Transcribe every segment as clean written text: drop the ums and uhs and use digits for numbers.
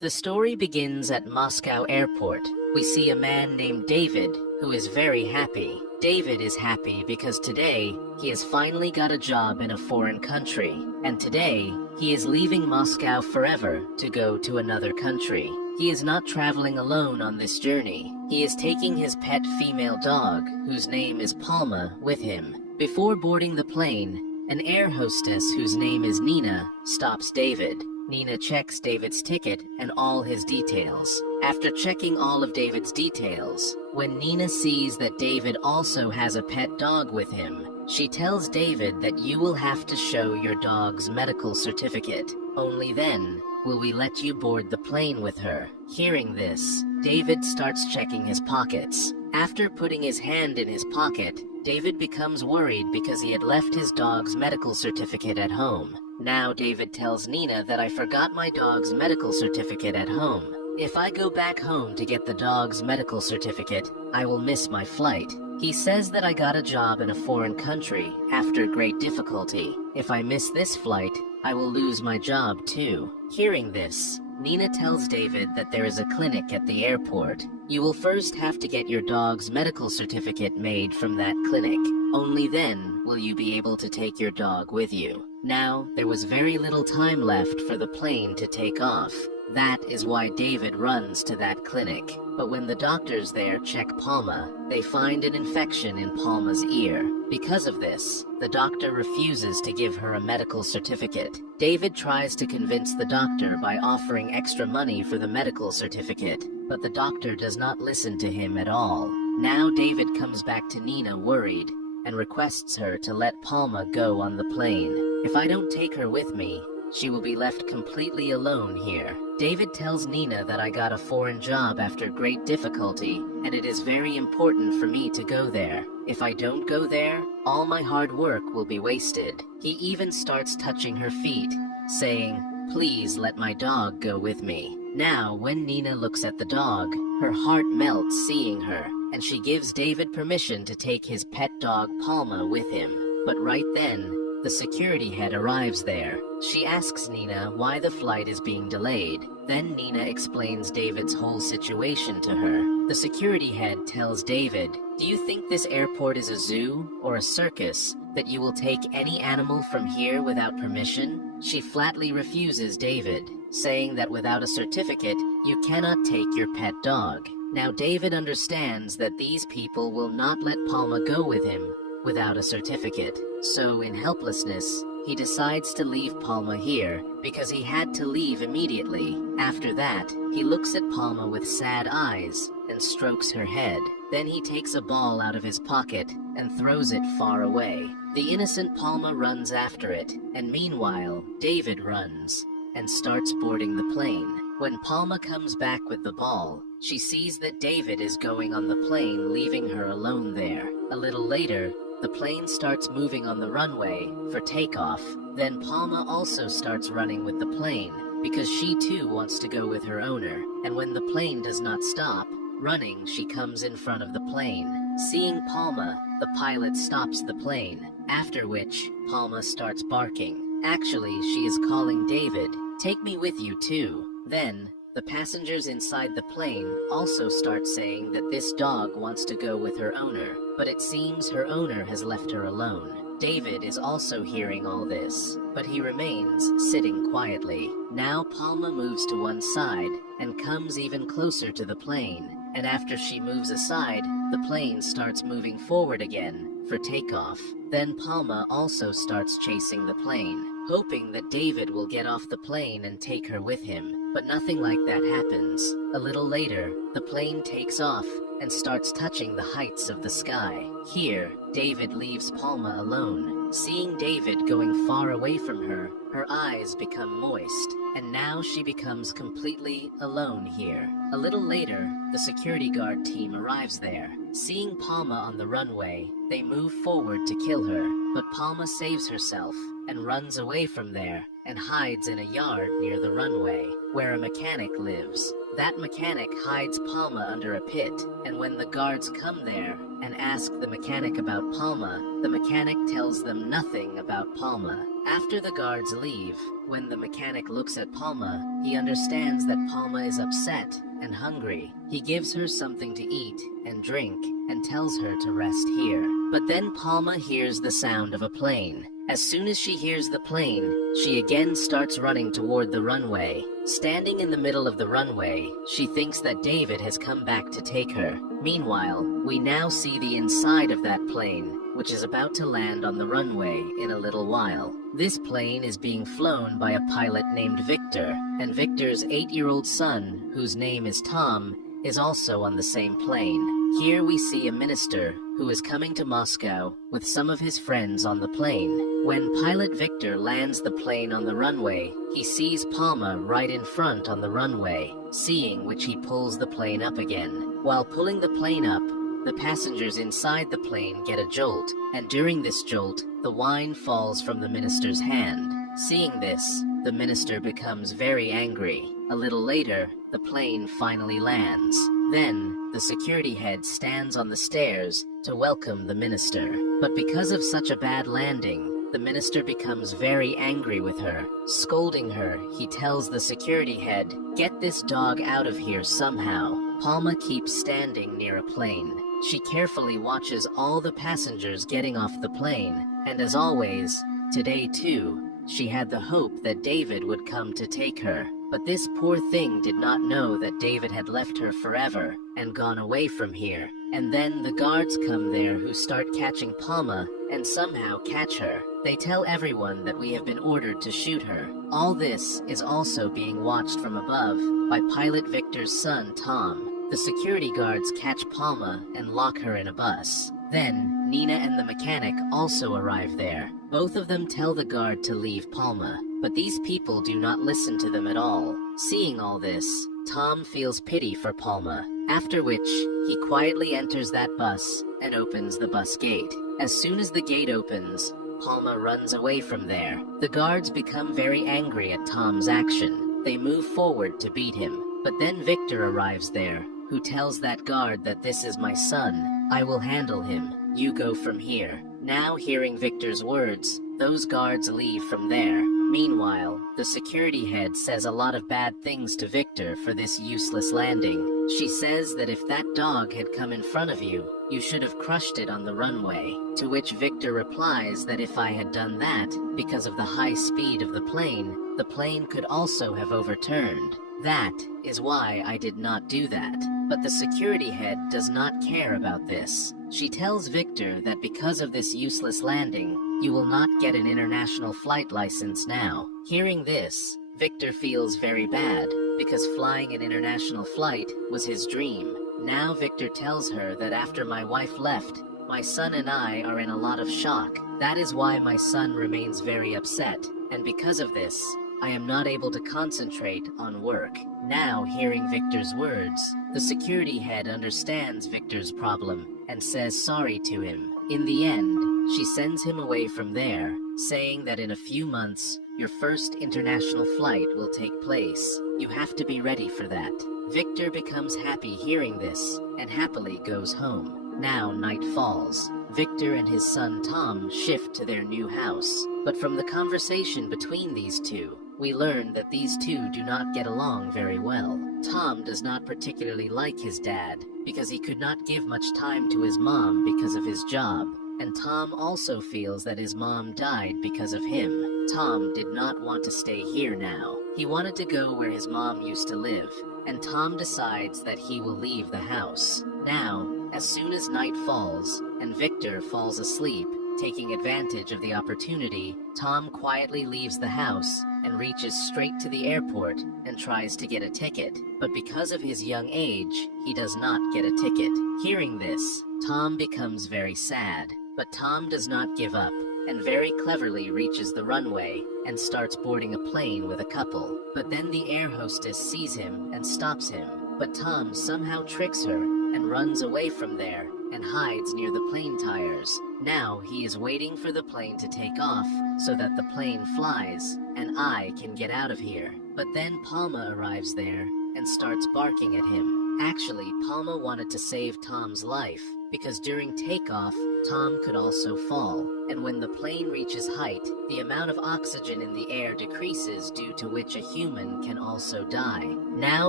The story begins at Moscow airport. We see a man named David who is very happy. David is happy because today he has finally got a job in a foreign country, and today he is leaving Moscow forever to go to another country. He is not traveling alone on this journey. He is taking his pet female dog, whose name is Palma, with him. Before boarding the plane, an air hostess whose name is Nina stops David. Nina checks David's ticket and all his details. After checking all of David's details, when Nina sees that David also has a pet dog with him, she tells David that you will have to show your dog's medical certificate. Only then will we let you board the plane with her. Hearing this, David starts checking his pockets. After putting his hand in his pocket, David becomes worried because he had left his dog's medical certificate at home. Now David tells Nina that I forgot my dog's medical certificate at home. If I go back home to get the dog's medical certificate, I will miss my flight. He says that I got a job in a foreign country after great difficulty. If I miss this flight, I will lose my job too. Hearing this, Nina tells David that there is a clinic at the airport. You will first have to get your dog's medical certificate made from that clinic. Only then will you be able to take your dog with you. Now, there was very little time left for the plane to take off. That is why David runs to that clinic. But when the doctors there check Palma, they find an infection in Palma's ear. Because of this, the doctor refuses to give her a medical certificate. David tries to convince the doctor by offering extra money for the medical certificate, but the doctor does not listen to him at all. Now David comes back to Nina worried and requests her to let Palma go on the plane. If I don't take her with me, she will be left completely alone here. David tells Nina that I got a foreign job after great difficulty, and it is very important for me to go there. If I don't go there, all my hard work will be wasted. He even starts touching her feet, saying, "Please let my dog go with me." Now, when Nina looks at the dog, her heart melts seeing her, and she gives David permission to take his pet dog Palma with him. But right then, the security head arrives there. She asks Nina why the flight is being delayed. Then Nina explains David's whole situation to her. The security head tells David, "Do you think this airport is a zoo or a circus that you will take any animal from here without permission?" She flatly refuses David, saying that without a certificate, you cannot take your pet dog. Now David understands that these people will not let Palma go with him without a certificate. So in helplessness, he decides to leave Palma here because he had to leave immediately. After that, he looks at Palma with sad eyes and strokes her head. Then he takes a ball out of his pocket and throws it far away. The innocent Palma runs after it, and meanwhile, David runs and starts boarding the plane. When Palma comes back with the ball, she sees that David is going on the plane, leaving her alone there. A little later, the plane starts moving on the runway for takeoff. Then Palma also starts running with the plane because she too wants to go with her owner. And when the plane does not stop running, she comes in front of the plane. Seeing Palma, the pilot stops the plane, after which Palma starts barking. Actually, she is calling David, "Take me with you too." Then, the passengers inside the plane also start saying that this dog wants to go with her owner, but it seems her owner has left her alone. David is also hearing all this, but he remains sitting quietly. Now Palma moves to one side and comes even closer to the plane, and after she moves aside, the plane starts moving forward again for takeoff. Then Palma also starts chasing the plane, hoping that David will get off the plane and take her with him. But nothing like that happens. A little later, the plane takes off and starts touching the heights of the sky. Here, David leaves Palma alone. Seeing David going far away from her, her eyes become moist, and now she becomes completely alone here. A little later, the security guard team arrives there. Seeing Palma on the runway, they move forward to kill her, but Palma saves herself and runs away from there and hides in a yard near the runway, where a mechanic lives. That mechanic hides Palma under a pit, and when the guards come there, and ask the mechanic about Palma. The mechanic tells them nothing about Palma. After the guards leave, when the mechanic looks at Palma, he understands that Palma is upset and hungry. He gives her something to eat and drink and tells her to rest here. But then Palma hears the sound of a plane. As soon as she hears the plane, she again starts running toward the runway. Standing in the middle of the runway, she thinks that David has come back to take her. Meanwhile, we now see the inside of that plane, which is about to land on the runway in a little while. This plane is being flown by a pilot named Victor, and Victor's 8-year-old son, whose name is Tom, is also on the same plane. Here we see a minister who is coming to Moscow with some of his friends on the plane. When pilot Victor lands the plane on the runway, he sees Palma right in front on the runway, seeing which he pulls the plane up again. While pulling the plane up, the passengers inside the plane get a jolt, and during this jolt, the wine falls from the minister's hand. Seeing this, the minister becomes very angry. A little later, the plane finally lands. Then, the security head stands on the stairs to welcome the minister. But because of such a bad landing, the minister becomes very angry with her. Scolding her, he tells the security head, "Get this dog out of here somehow." Palma keeps standing near a plane. She carefully watches all the passengers getting off the plane, and as always, today too, she had the hope that David would come to take her. But this poor thing did not know that David had left her forever and gone away from here. And then the guards come there who start catching Palma and somehow catch her. They tell everyone that we have been ordered to shoot her. All this is also being watched from above by pilot Victor's son, Tom. The security guards catch Palma and lock her in a bus. Then, Nina and the mechanic also arrive there. Both of them tell the guard to leave Palma, but these people do not listen to them at all. Seeing all this, Tom feels pity for Palma, after which he quietly enters that bus and opens the bus gate. As soon as the gate opens, Palma runs away from there. The guards become very angry at Tom's action. They move forward to beat him, but then Victor arrives there, who tells that guard that "This is my son. I will handle him. You go from here." Now hearing Victor's words, those guards leave from there. Meanwhile, the security head says a lot of bad things to Victor for this useless landing. She says that if that dog had come in front of you, you should have crushed it on the runway. To which Victor replies that if I had done that, because of the high speed of the plane could also have overturned. That is why I did not do that. But the security head does not care about this. She tells Victor that because of this useless landing, you will not get an international flight license now. Hearing this, Victor feels very bad, because flying an international flight was his dream. Now Victor tells her that after my wife left, my son and I are in a lot of shock. That is why my son remains very upset, and because of this, I am not able to concentrate on work. Now, hearing Victor's words, the security head understands Victor's problem and says sorry to him. In the end, she sends him away from there, saying that in a few months, your first international flight will take place. You have to be ready for that. Victor becomes happy hearing this and happily goes home. Now night falls. Victor and his son Tom shift to their new house. But from the conversation between these two, we learn that these two do not get along very well. Tom does not particularly like his dad because he could not give much time to his mom because of his job. And Tom also feels that his mom died because of him. Tom did not want to stay here now. He wanted to go where his mom used to live, and Tom decides that he will leave the house. Now, as soon as night falls, and Victor falls asleep, taking advantage of the opportunity, Tom quietly leaves the house and reaches straight to the airport and tries to get a ticket. But because of his young age, he does not get a ticket. Hearing this, Tom becomes very sad. But Tom does not give up, and very cleverly reaches the runway and starts boarding a plane with a couple. But then the air hostess sees him and stops him. But Tom somehow tricks her and runs away from there and hides near the plane tires. Now he is waiting for the plane to take off so that the plane flies and I can get out of here. But then Palma arrives there and starts barking at him. Actually, Palma wanted to save Tom's life, because during takeoff, Tom could also fall, and when the plane reaches height, the amount of oxygen in the air decreases, due to which a human can also die. Now,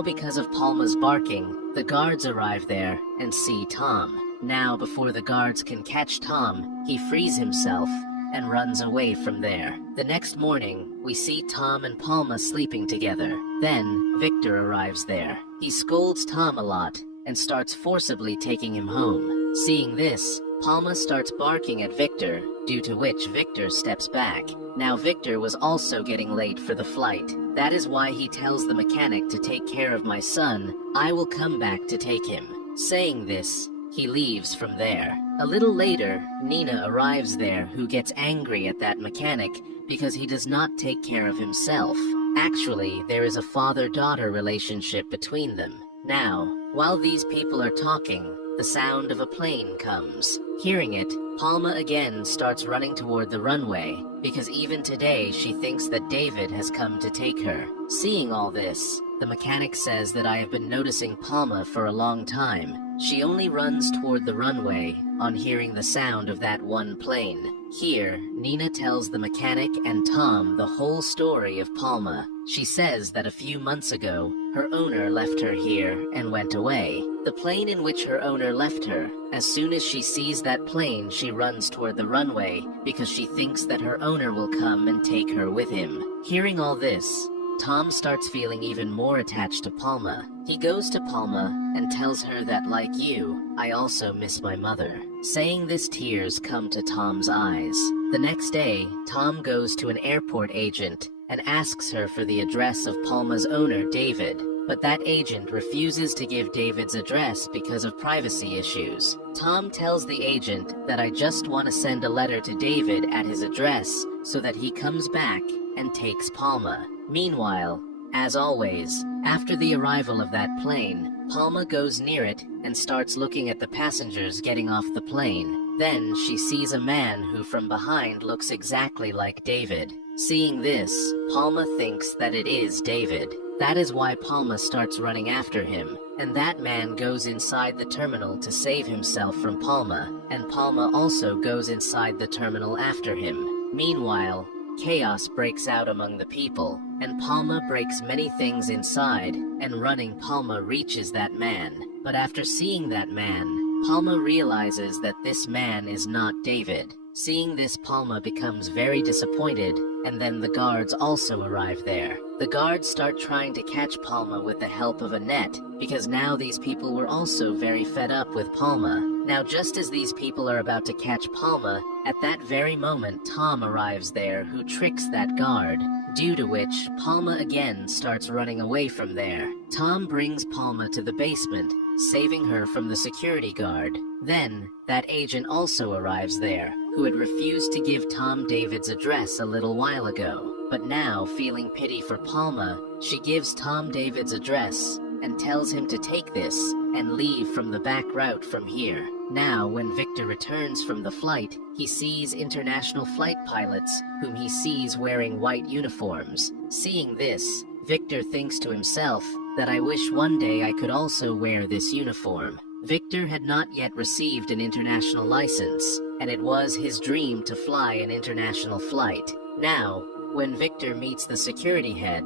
because of Palma's barking, the guards arrive there and see Tom. Now, before the guards can catch Tom, he frees himself and runs away from there. The next morning, we see Tom and Palma sleeping together. Then, Victor arrives there. He scolds Tom a lot and starts forcibly taking him home. Seeing this, Palma starts barking at Victor, due to which Victor steps back. Now Victor was also getting late for the flight. That is why he tells the mechanic to take care of my son. I will come back to take him. Saying this, he leaves from there. A little later, Nina arrives there, who gets angry at that mechanic because he does not take care of himself. Actually, there is a father-daughter relationship between them. Now, while these people are talking, the sound of a plane comes. Hearing it, Palma again starts running toward the runway, because even today she thinks that David has come to take her. Seeing all this, the mechanic says that I have been noticing Palma for a long time. She only runs toward the runway on hearing the sound of that one plane. Here, Nina tells the mechanic and Tom the whole story of Palma. She says that a few months ago, her owner left her here and went away. The plane in which her owner left her, as soon as she sees that plane, she runs toward the runway because she thinks that her owner will come and take her with him. Hearing all this, Tom starts feeling even more attached to Palma. He goes to Palma and tells her that, like you, I also miss my mother. Saying this, tears come to Tom's eyes. The next day, Tom goes to an airport agent and asks her for the address of Palma's owner, David. But that agent refuses to give David's address because of privacy issues. Tom tells the agent that I just want to send a letter to David at his address so that he comes back and takes Palma. Meanwhile, as always, after the arrival of that plane, Palma goes near it and starts looking at the passengers getting off the plane. Then she sees a man who from behind looks exactly like David. Seeing this, Palma thinks that it is David. That is why Palma starts running after him, and that man goes inside the terminal to save himself from Palma, and Palma also goes inside the terminal after him. Meanwhile, chaos breaks out among the people, and Palma breaks many things inside, and running Palma reaches that man. But after seeing that man, Palma realizes that this man is not David. Seeing this, Palma becomes very disappointed, and then the guards also arrive there. The guards start trying to catch Palma with the help of a net, because now these people were also very fed up with Palma. Now just as these people are about to catch Palma, at that very moment Tom arrives there, who tricks that guard, due to which Palma again starts running away from there. Tom brings Palma to the basement, saving her from the security guard. Then, that agent also arrives there, who had refused to give Tom David's address a little while ago. But now, feeling pity for Palma, she gives Tom David's address and tells him to take this and leave from the back route from here. Now, when Victor returns from the flight, he sees international flight pilots whom he sees wearing white uniforms. Seeing this, Victor thinks to himself that I wish one day I could also wear this uniform. Victor had not yet received an international license, and it was his dream to fly an international flight. Now, when Victor meets the security head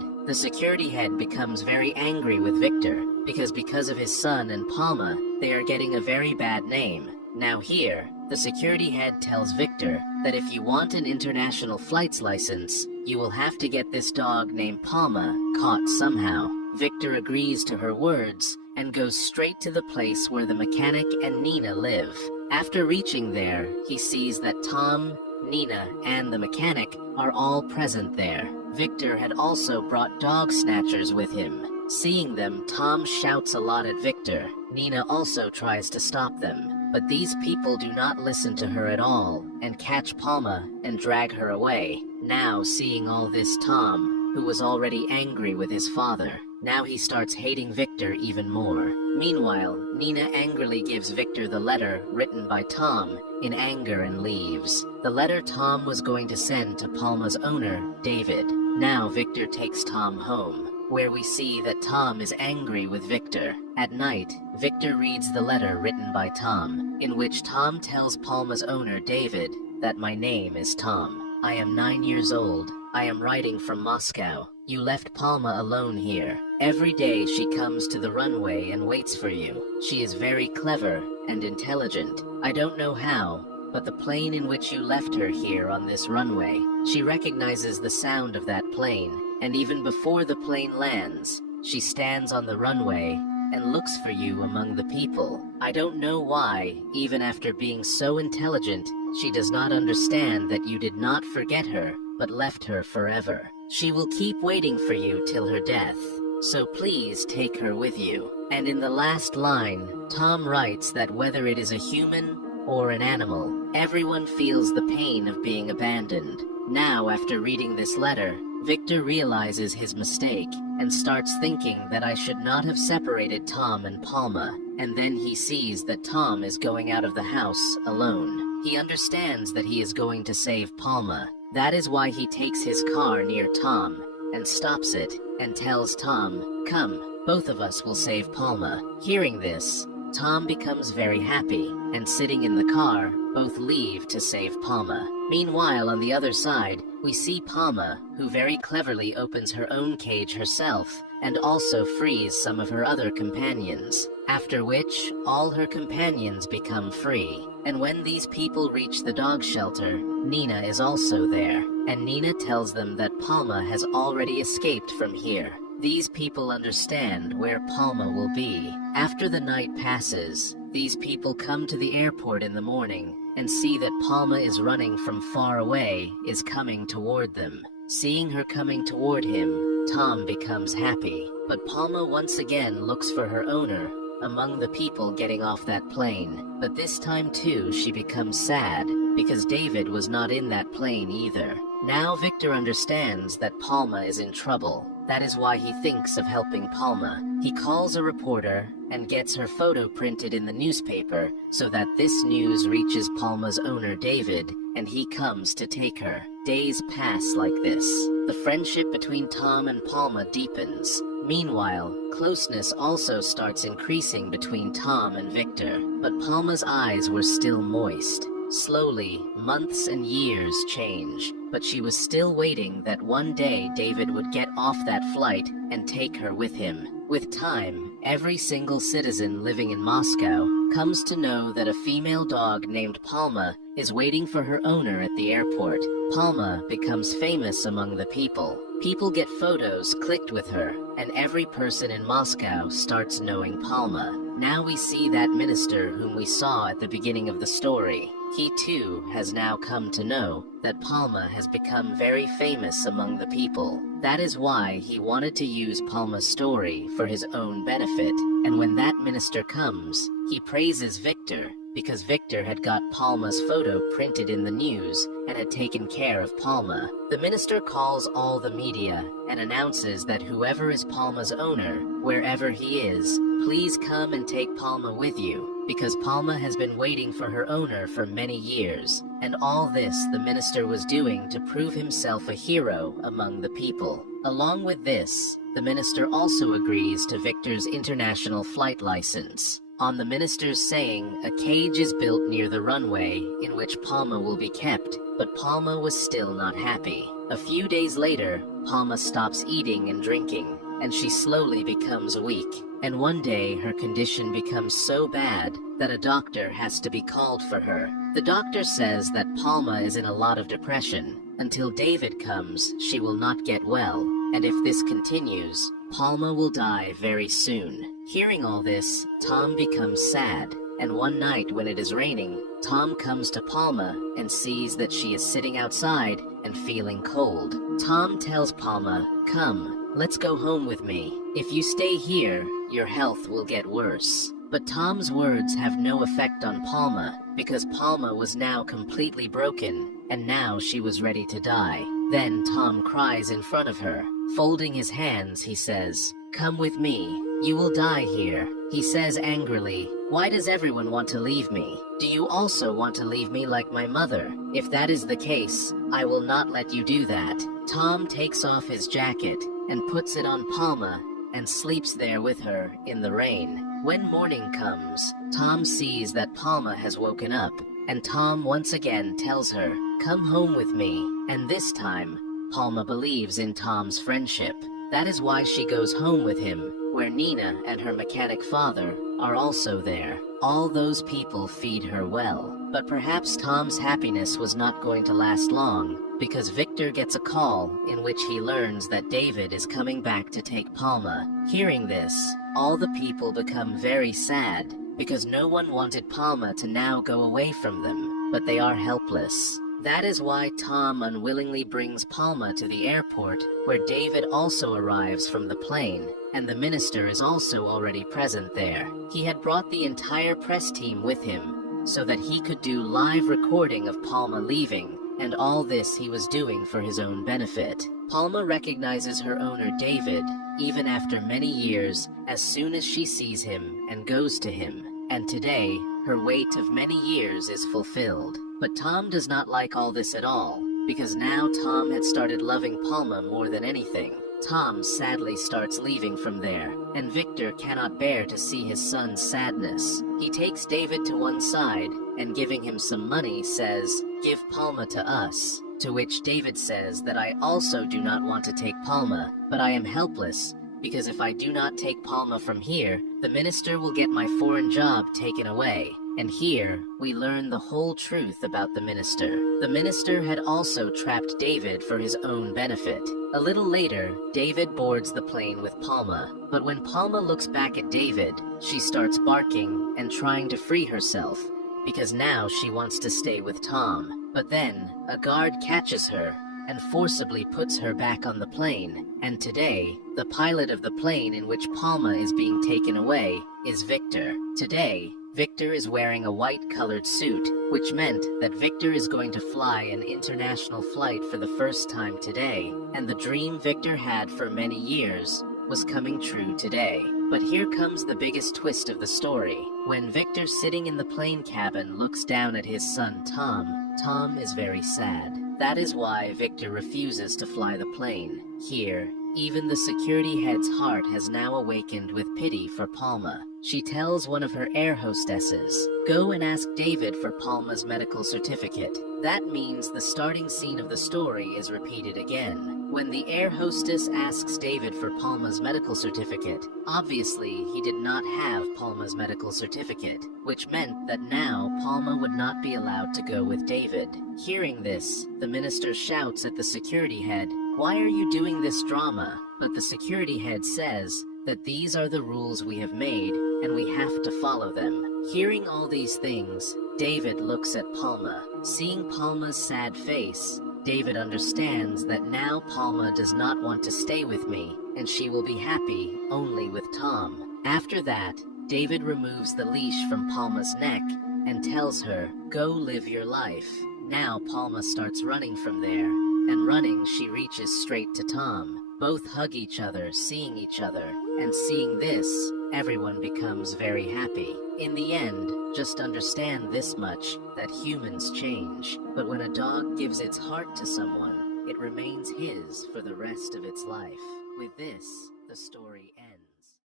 becomes very angry with Victor, because of his son and Palma, they are getting a very bad name. Now here, the security head tells Victor that if you want an international flight's license, you will have to get this dog named Palma caught somehow. Victor agrees to her words and goes straight to the place where the mechanic and Nina live. After reaching there, he sees that Tom, Nina, and the mechanic are all present there. Victor had also brought dog snatchers with him. Seeing them, Tom shouts a lot at Victor. Nina also tries to stop them, but these people do not listen to her at all and catch Palma and drag her away. Now, seeing all this, Tom, who was already angry with his father, now he starts hating Victor even more. Meanwhile, Nina angrily gives Victor the letter written by Tom in anger and leaves. The letter Tom was going to send to Palma's owner, David. Now Victor takes Tom home. where we see that Tom is angry with Victor. At night, Victor reads the letter written by Tom, in which Tom tells Palma's owner, David, that my name is Tom. I am 9 years old. I am writing from Moscow. You left Palma alone here. Every day she comes to the runway and waits for you. She is very clever and intelligent. I don't know how, but the plane in which you left her here on this runway, she recognizes the sound of that plane, and even before the plane lands, she stands on the runway and looks for you among the people. I don't know why, even after being so intelligent, she does not understand that you did not forget her, but left her forever. She will keep waiting for you till her death, so please take her with you. And in the last line, Tom writes that whether it is a human or an animal, everyone feels the pain of being abandoned. Now, after reading this letter, Victor realizes his mistake and starts thinking that I should not have separated Tom and Palma, and then he sees that Tom is going out of the house alone. He understands that he is going to save Palma. That is why he takes his car near Tom and stops it and tells Tom, "Come, both of us will save Palma." Hearing this, Tom becomes very happy, and sitting in the car, both leave to save Palma. Meanwhile, on the other side, we see Palma, who very cleverly opens her own cage herself, and also frees some of her other companions, after which all her companions become free. And when these people reach the dog shelter, Nina is also there, and Nina tells them that Palma has already escaped from here. These people understand where Palma will be. After the night passes, these people come to the airport in the morning and see that Palma is running from far away, is coming toward them. Seeing her coming toward him, Tom becomes happy, but Palma once again looks for her owner among the people getting off that plane. But this time too she becomes sad, because David was not in that plane either. Now Victor understands that Palma is in trouble. That is why he thinks of helping Palma. He calls a reporter and gets her photo printed in the newspaper so that this news reaches Palma's owner David, and he comes to take her. Days pass like this. The friendship between Tom and Palma deepens. Meanwhile, closeness also starts increasing between Tom and Victor, but Palma's eyes were still moist. Slowly, months and years change, but she was still waiting that one day David would get off that flight and take her with him. With time, every single citizen living in Moscow comes to know that a female dog named Palma is waiting for her owner at the airport. Palma becomes famous among the people. People get photos clicked with her, and every person in Moscow starts knowing Palma. Now we see that minister whom we saw at the beginning of the story. He too has now come to know that Palma has become very famous among the people. That is why he wanted to use Palma's story for his own benefit. And when that minister comes, he praises Victor, because Victor had got Palma's photo printed in the news and had taken care of Palma. The minister calls all the media and announces that whoever is Palma's owner, wherever he is, please come and take Palma with you, because Palma has been waiting for her owner for many years. And all this the minister was doing to prove himself a hero among the people. Along with this, the minister also agrees to Victor's international flight license. On the minister's saying, a cage is built near the runway in which Palma will be kept, but Palma was still not happy. A few days later, Palma stops eating and drinking, and she slowly becomes weak. And one day, her condition becomes so bad that a doctor has to be called for her. The doctor says that Palma is in a lot of depression. Until David comes, she will not get well, and if this continues, Palma will die very soon. Hearing all this, Tom becomes sad, and one night when it is raining, Tom comes to Palma and sees that she is sitting outside and feeling cold. Tom tells Palma, "Come, let's go home with me. If you stay here, your health will get worse." But Tom's words have no effect on Palma, because Palma was now completely broken, and now she was ready to die. Then Tom cries in front of her. Folding his hands, he says, "Come with me. You will die here." He says angrily, "Why does everyone want to leave me? Do you also want to leave me like my mother? If that is the case, I will not let you do that." Tom takes off his jacket and puts it on Palma and sleeps there with her in the rain. When morning comes, Tom sees that Palma has woken up, and Tom once again tells her, "Come home with me," and this time, Palma believes in Tom's friendship. That is why she goes home with him, where Nina and her mechanic father are also there. All those people feed her well. But perhaps Tom's happiness was not going to last long, because Victor gets a call in which he learns that David is coming back to take Palma. Hearing this, all the people become very sad, because no one wanted Palma to now go away from them, but they are helpless. That is why Tom unwillingly brings Palma to the airport, where David also arrives from the plane, and the minister is also already present there. He had brought the entire press team with him, so that he could do live recording of Palma leaving, and all this he was doing for his own benefit. Palma recognizes her owner David, even after many years, as soon as she sees him and goes to him, and today, her wait of many years is fulfilled. But Tom does not like all this at all, because now Tom had started loving Palma more than anything. Tom sadly starts leaving from there, and Victor cannot bear to see his son's sadness. He takes David to one side, and giving him some money says, "Give Palma to us." To which David says that I also do not want to take Palma, but I am helpless, because if I do not take Palma from here, the minister will get my foreign job taken away. And here, we learn the whole truth about the minister. The minister had also trapped David for his own benefit. A little later, David boards the plane with Palma, but when Palma looks back at David, she starts barking and trying to free herself, because now she wants to stay with Tom. But then, a guard catches her and forcibly puts her back on the plane, and today, the pilot of the plane in which Palma is being taken away is Victor. Today, Victor is wearing a white-colored suit, which meant that Victor is going to fly an international flight for the first time today, and the dream Victor had for many years was coming true today. But here comes the biggest twist of the story. When Victor, sitting in the plane cabin, looks down at his son Tom, Tom is very sad. That is why Victor refuses to fly the plane. Here, even the security head's heart has now awakened with pity for Palma. She tells one of her air hostesses, "Go and ask David for Palma's medical certificate." That means the starting scene of the story is repeated again. When the air hostess asks David for Palma's medical certificate, obviously he did not have Palma's medical certificate, which meant that now Palma would not be allowed to go with David. Hearing this, the minister shouts at the security head, "Why are you doing this drama?" But the security head says that these are the rules we have made, and we have to follow them. Hearing all these things, David looks at Palma. Seeing Palma's sad face, David understands that now Palma does not want to stay with me, and she will be happy only with Tom. After that, David removes the leash from Palma's neck and tells her, "Go live your life." Now Palma starts running from there, and running she reaches straight to Tom. Both hug each other, seeing each other, and seeing this, everyone becomes very happy. In the end, just understand this much, that humans change, but when a dog gives its heart to someone, it remains his for the rest of its life. With this, the story ends.